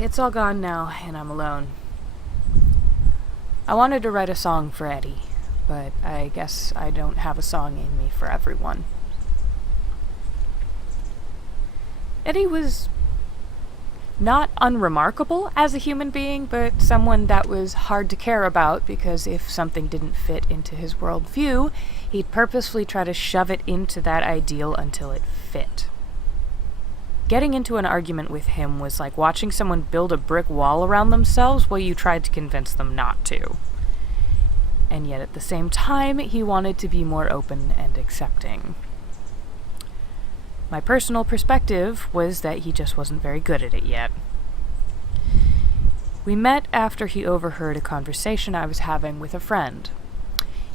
it's all gone now, and I'm alone. I wanted to write a song for Eddie, but I guess I don't have a song in me for everyone. Eddie was not unremarkable as a human being, but someone that was hard to care about because if something didn't fit into his worldview, he'd purposefully try to shove it into that ideal until it fit. Getting into an argument with him was like watching someone build a brick wall around themselves while you tried to convince them not to. And yet at the same time, he wanted to be more open and accepting. My personal perspective was that he just wasn't very good at it yet. We met after he overheard a conversation I was having with a friend.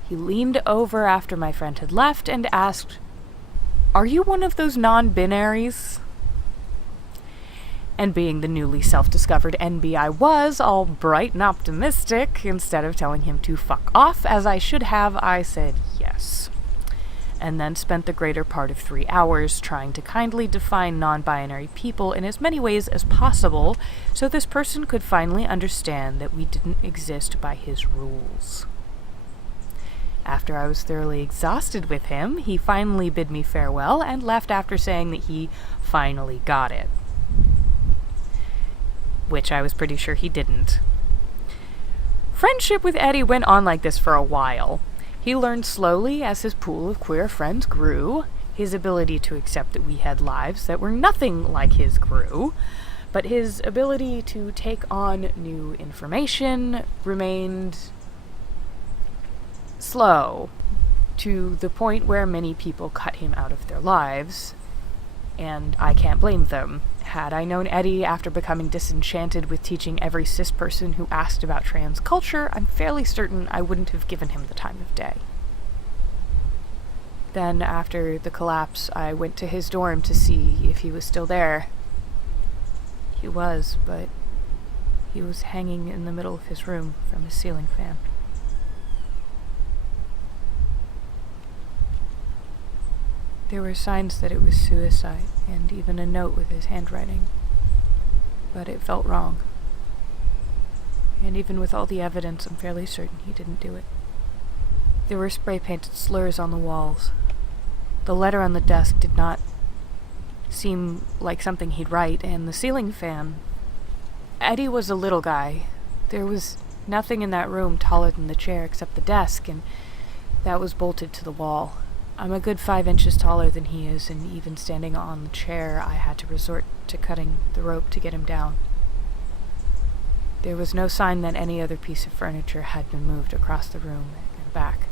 He leaned over after my friend had left and asked, "Are you one of those non-binaries?" And being the newly self-discovered NB I was, all bright and optimistic, instead of telling him to fuck off, as I should have, I said yes. And then spent the greater part of 3 hours trying to kindly define non-binary people in as many ways as possible, so this person could finally understand that we didn't exist by his rules. After I was thoroughly exhausted with him, he finally bid me farewell and left after saying that he finally got it. Which I was pretty sure he didn't. Friendship with Eddie went on like this for a while. He learned slowly as his pool of queer friends grew. His ability to accept that we had lives that were nothing like his grew, but his ability to take on new information remained slow, to the point where many people cut him out of their lives, and I can't blame them. Had I known Eddie after becoming disenchanted with teaching every cis person who asked about trans culture, I'm fairly certain I wouldn't have given him the time of day. Then, after the collapse, I went to his dorm to see if he was still there. He was, but he was hanging in the middle of his room from his ceiling fan. There were signs that it was suicide, and even a note with his handwriting. But it felt wrong. And even with all the evidence, I'm fairly certain he didn't do it. There were spray-painted slurs on the walls. The letter on the desk did not seem like something he'd write, and the ceiling fan... Eddie was a little guy. There was nothing in that room taller than the chair except the desk, and that was bolted to the wall. I'm a good 5 inches taller than he is, and even standing on the chair, I had to resort to cutting the rope to get him down. There was no sign that any other piece of furniture had been moved across the room and back.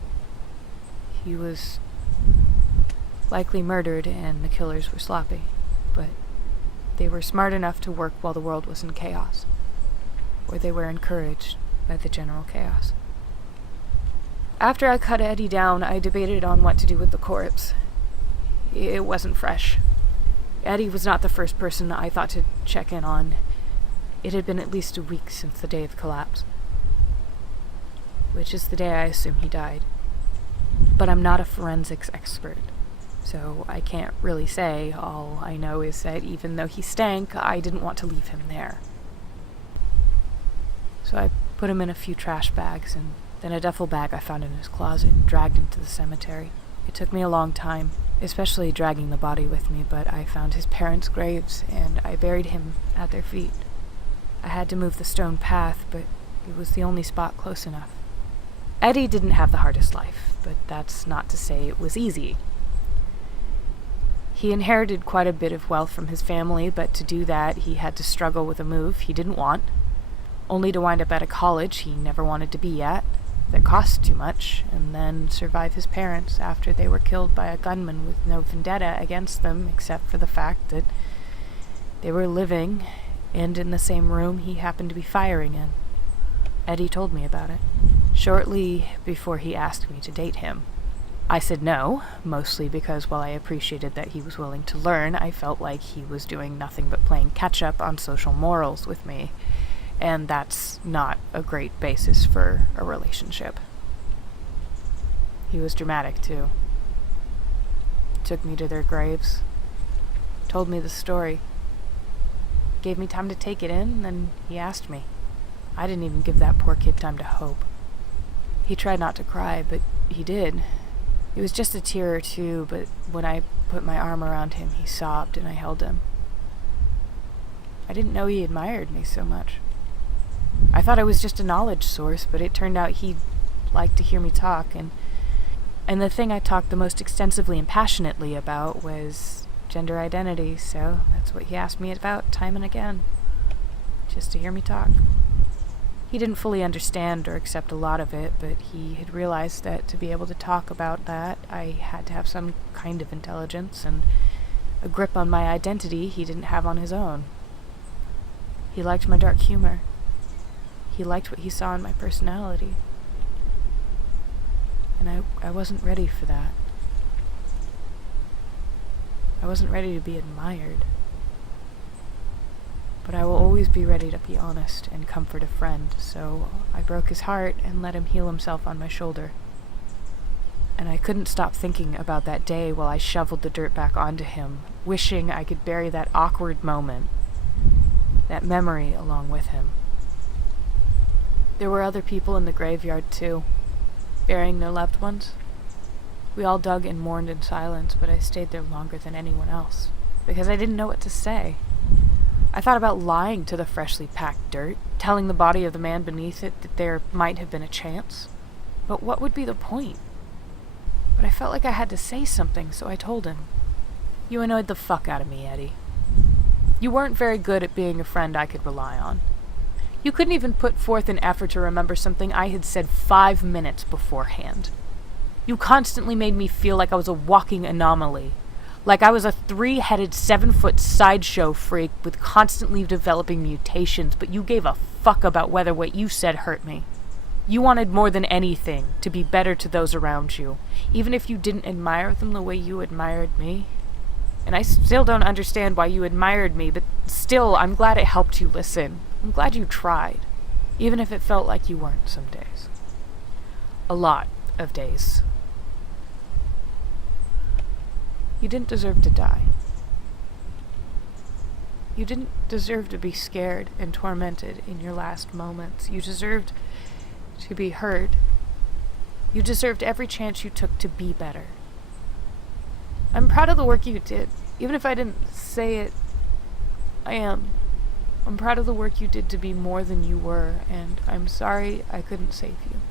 He was likely murdered, and the killers were sloppy, but they were smart enough to work while the world was in chaos, or they were encouraged by the general chaos. After I cut Eddie down, I debated on what to do with the corpse. It wasn't fresh. Eddie was not the first person I thought to check in on. It had been at least a week since the day of the collapse, which is the day I assume he died. But I'm not a forensics expert, so I can't really say. All I know is that even though he stank, I didn't want to leave him there. So I put him in a few trash bags, and then a duffel bag I found in his closet and dragged him to the cemetery. It took me a long time, especially dragging the body with me, but I found his parents' graves, and I buried him at their feet. I had to move the stone path, but it was the only spot close enough. Eddie didn't have the hardest life, but that's not to say it was easy. He inherited quite a bit of wealth from his family, but to do that, he had to struggle with a move he didn't want, only to wind up at a college he never wanted to be at, that cost too much, and then survive his parents after they were killed by a gunman with no vendetta against them except for the fact that they were living and in the same room he happened to be firing in. Eddie told me about it, shortly before he asked me to date him. I said no, mostly because while I appreciated that he was willing to learn, I felt like he was doing nothing but playing catch-up on social morals with me. And that's not a great basis for a relationship. He was dramatic, too. Took me to their graves. Told me the story. gave me time to take it in, then he asked me. I didn't even give that poor kid time to hope. He tried not to cry, but he did. It was just a tear or two, but when I put my arm around him, he sobbed and I held him. I didn't know he admired me so much. I thought I was just a knowledge source, but it turned out he liked to hear me talk, and the thing I talked the most extensively and passionately about was gender identity, so that's what he asked me about time and again, just to hear me talk. He didn't fully understand or accept a lot of it, but he had realized that to be able to talk about that, I had to have some kind of intelligence and a grip on my identity he didn't have on his own. He liked my dark humor. He liked what he saw in my personality. And I wasn't ready for that. I wasn't ready to be admired. But I will always be ready to be honest and comfort a friend, so I broke his heart and let him heal himself on my shoulder. And I couldn't stop thinking about that day while I shoveled the dirt back onto him, wishing I could bury that awkward moment, that memory along with him. There were other people in the graveyard too, burying their loved ones. We all dug and mourned in silence, but I stayed there longer than anyone else, because I didn't know what to say. I thought about lying to the freshly packed dirt, telling the body of the man beneath it that there might have been a chance. But what would be the point? But I felt like I had to say something, so I told him. You annoyed the fuck out of me, Eddie. You weren't very good at being a friend I could rely on. You couldn't even put forth an effort to remember something I had said 5 minutes beforehand. You constantly made me feel like I was a walking anomaly, like I was a 3-headed, 7-foot sideshow freak with constantly developing mutations, but you gave a fuck about whether what you said hurt me. You wanted more than anything to be better to those around you, even if you didn't admire them the way you admired me. And I still don't understand why you admired me, but still, I'm glad it helped you listen. I'm glad you tried, even if it felt like you weren't some days. A lot of days. You didn't deserve to die. You didn't deserve to be scared and tormented in your last moments. You deserved to be heard. You deserved every chance you took to be better. I'm proud of the work you did. Even if I didn't say it, I am. I'm proud of the work you did to be more than you were, and I'm sorry I couldn't save you.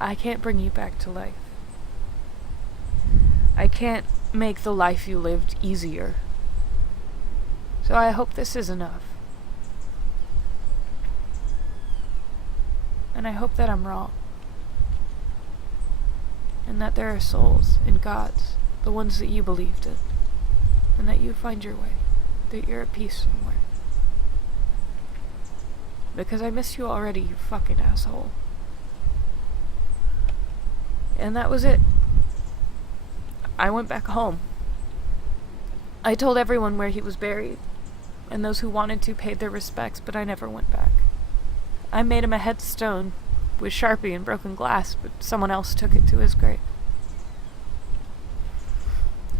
I can't bring you back to life. I can't make the life you lived easier. So I hope this is enough. And I hope that I'm wrong. And that there are souls and gods, the ones that you believed in, and that you find your way, that you're at peace somewhere. Because I miss you already, you fucking asshole. And that was it. I went back home. I told everyone where he was buried, and those who wanted to paid their respects, but I never went back. I made him a headstone with Sharpie and broken glass, but someone else took it to his grave.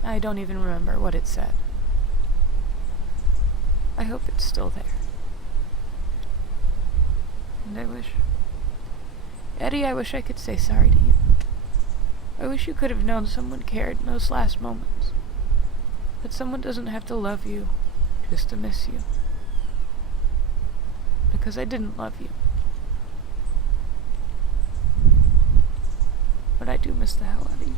I don't even remember what it said. I hope it's still there. And Eddie, I wish I could say sorry to you. I wish you could have known someone cared in those last moments. That someone doesn't have to love you just to miss you. Because I didn't love you. But I do miss the hell out of you.